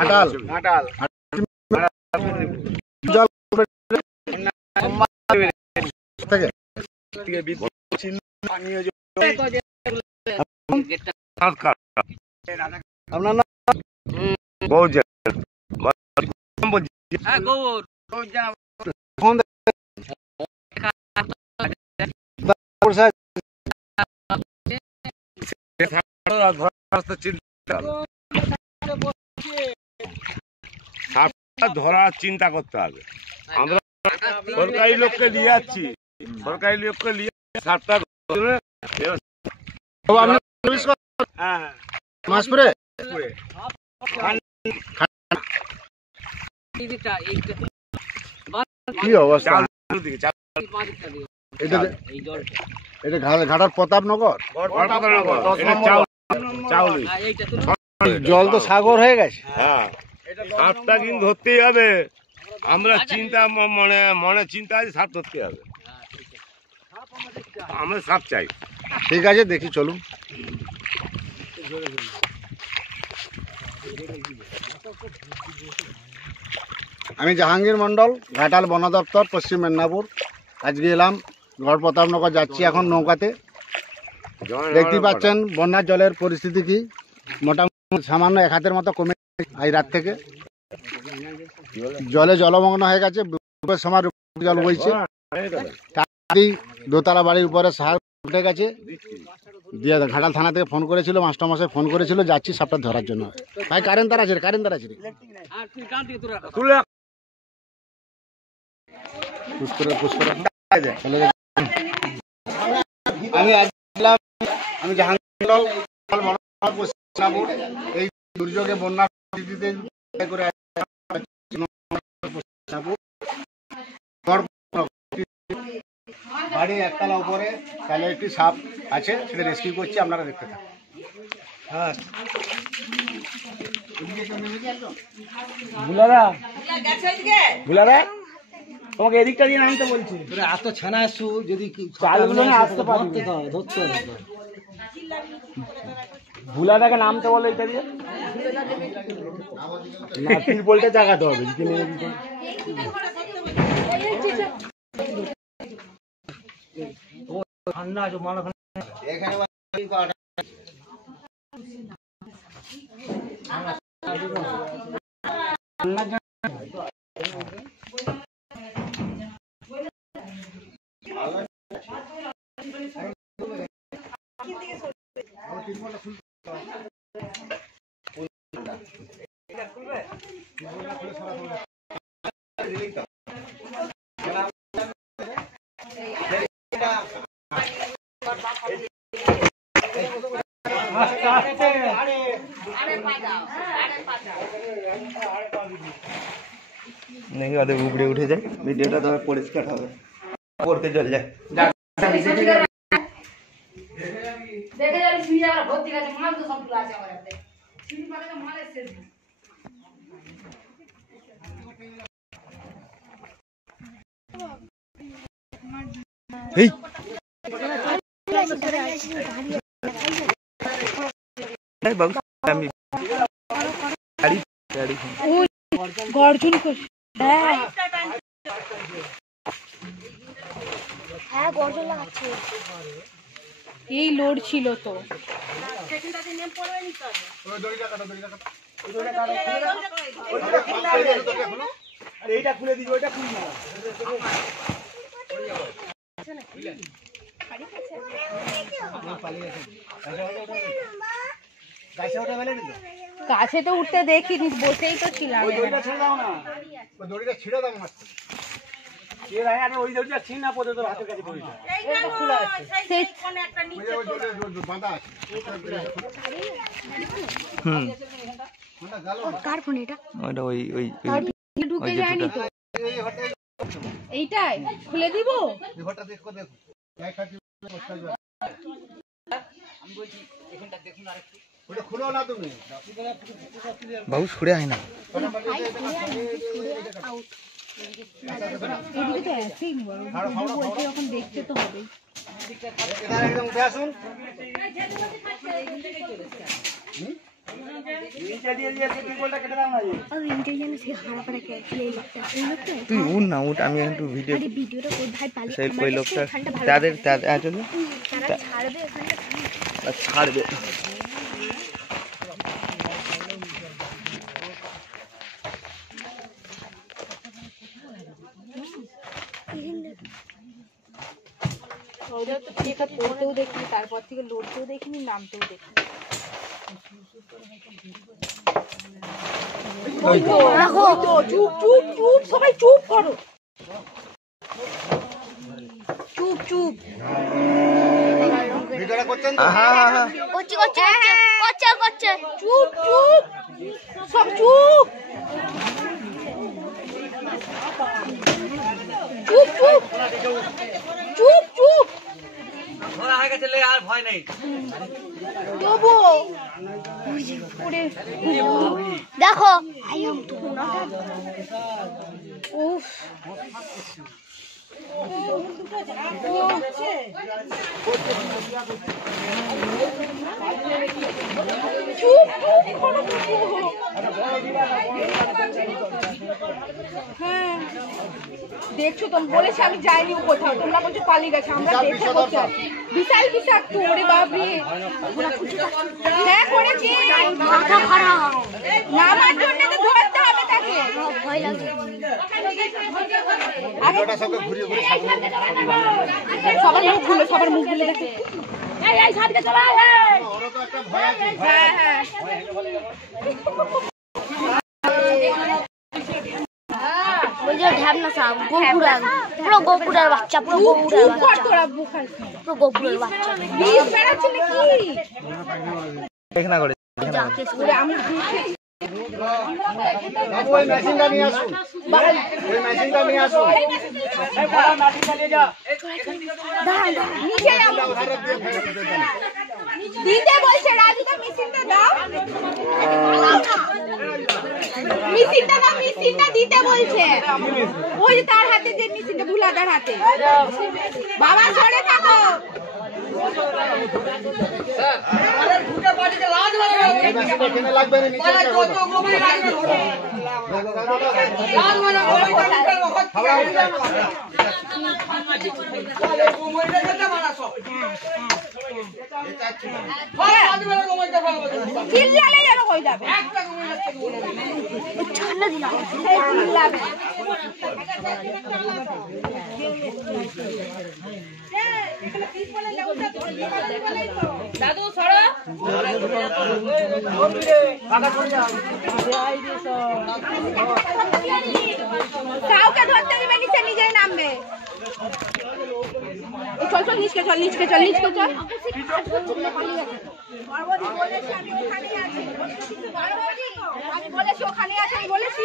ঘাটাল ঘাটাল জল থেকে বিদ্যুৎ পানীয় জল। আপনার নাম? ধরার চিন্তা করতে হবে। আমরা সরকারি লোককে নিয়ে যাচ্ছি, সরকারি লোককে নিয়ে সাপটা মাসপুরে কি অবস্থা? এটা ঘাটার প্রতাপনগর। জল তো সাগর হয়ে গেছে। হ্যাঁ, সাপটা কিন্তু ধরতেই হবে। আমরা চিন্তা মনে চিন্তা আছে, সাপ ধরতে হবে। আমরা সাপ চাই। ঠিক আছে, দেখি চলুন। আমি জাহাঙ্গীর মন্ডল, ঘাটাল বন দপ্তর, পশ্চিম মেদিনীপুর। আজকে এলাম গড় প্রতাপনগর, যাচ্ছি এখন নৌকাতে। দেখতেই পাচ্ছেন বন্যার জলের পরিস্থিতি কি, মোটামুটি সামান্য 1 হাতের মতো কমে আজ রাত থেকে। জলে জলমগ্ন হয়ে গেছে, সময় জল বইছে। দোতলা বাড়ির উপরে সার উঠে গেছে। দিয়ে ঘাটাল থানা থেকে ফোন করেছিল, মাস্টারমশাই ফোন করেছিল, যাচ্ছি সাপটা ধরার জন্য। ভাই কারেন্ট তার আছে, কারেন্ট তার আছে। আমি জাহাঙ্গীর এই দুর্যোগে বন্যা করে বাড়ি একতলা উপরে তাহলে একটি সাপ আছে, সেটা রেস্কিউ করছি, আপনারা দেখতে থাকুন। হ্যাঁ ভুলারা তোমাকে এদিকটা দিয়ে নামতে বলছি। এত ছানা আসু যদি আসতে পারবে ধরতে হবে। ভুলাটাকে নামতে বলো এটা দিয়ে। না, তিরপলটা জাগাতে হবে। ঠান্ডা আছে এখানে। नहीं आधे उपड़े उठे जाए वीडियोটা তো পরিষ্কার হবে পড়তে চল যায় দেখে যাবি সিঁড়ি আর ভর্তি আছে মাল তো সব আছে আমার হাতে সিঁড়ি পারে মালের শেষ এই नहीं बहुत আমি গাড়ি গাড়ি গর্জন কর। হ্যাঁ গর্জন লাগাচ্ছে। এই লোড ছিল তো। এইটা খুলে দিবি, ওইটা খুলি না। কাছে তো উঠতে দেখিনি, বসেই তো ছিলাম। ওই দড়িটা ছেড়ে দাও না, ওই দড়িটা ছিঁড়ে দাও না। এর আগে আমি ওই দড়িটা ছিঁড় না পড়ে তোর হাতের কাছে দড়িটা এটা খোলা আছে, সেই কোন একটা নিচে তো বাঁধা আছে। কার ফোন এটা? ওইটা ওই ওই ঢুকে যায়নি তো। এইটাই খুলে দিব। ঘরটা দেখো দেখো গায়ে খাটি বসতে যাবে। আমি বলছি এখানটা দেখুন আরেকটু, ওটা খুলো না তুমি বহু ছুড়ে আয় না এখন দেখতে তো হবে। একদম উঠে আসুন। और इंटेलिजेंस से हरा पड़ा क्या ये लगता है लोगটা তুই উঠ না উঠ, আমি একটু ভিডিও আরে ভিডিওটা কোন ভাই পালি সেই ওই লোকটা তাদের চলো তারা ছাড়বে ওখানে ছাড়বে। ওরা তো এটা পড়তেও দেখিনি, তারপর থেকে লড়তেও দেখিনি, নামতেও দেখিনি। দেখো চুপ চুপ চুপ, সবাই চুপ করো, চুপ চুপ। ভিডিওটা করছেন তো? করছে করছে করছে করছে, চুপ চুপ সব চুপ চুপ চুপ চুপ চুপ। দেখো উফ হ্যাঁ দেখছো তো, বলেছি আমি যাইনি কোথাও, তোমরা বলছো পালিয়ে গেছে, আমরা দেখে বসে আছি। বিশাল বিষাক্ত, ওরে বাপরে। হ্যাঁ করেছি, মাথা খারাপ, নামার জন্য তো ধরতে হবে তাকে, ভয় লাগছে। ভিডিওটা সবকে ঘুরিয়ে ঘুরিয়ে সবার মুখ খুলে, সবার মুখ খুলে দেখে। এই এই সাথে চলা, এই ওরা তো একটা ভয় আছে। হ্যাঁ হ্যাঁ বলছে ঢ্যাবনা সাপ গোপুরা, পুরো গোপুরের বাচ্চা, পুরো গোপুরের বাচ্চা, তোরা বুখার পুরো গোপুরের বাচ্চা। বিষ বেড়াচ্ছে নাকি? দেখ না করে ওরে আমি বাবু ওই মেশিনটা নিয়ে আসুন, ওই মেশিনটা নিয়ে আসুন। নিচে দিতে বলছে রাজুদা, মেশিনটা দাও, মেশিনটা দাও, মেশিনটা দিতে বলছে। ওই যে তার হাতে যে মেশিনটা, ভুলাদার হাতে। বাবা সরে থাকো। এই মেশিনটা কিনে লাগবে না, নিচে একটা কথা। চিল্লালে যেন হয়ে যাবে, ঠান্ডা দিন এই চিল্লাবে। দাদু সরো, কাউকে ধরতে দিবে, নিচে নিজেই নামবে। চল চল নিচকে চল, নিচকে চল, নিচকে চল। আমি বলেছি ওখানে আছে, আমি বলেছি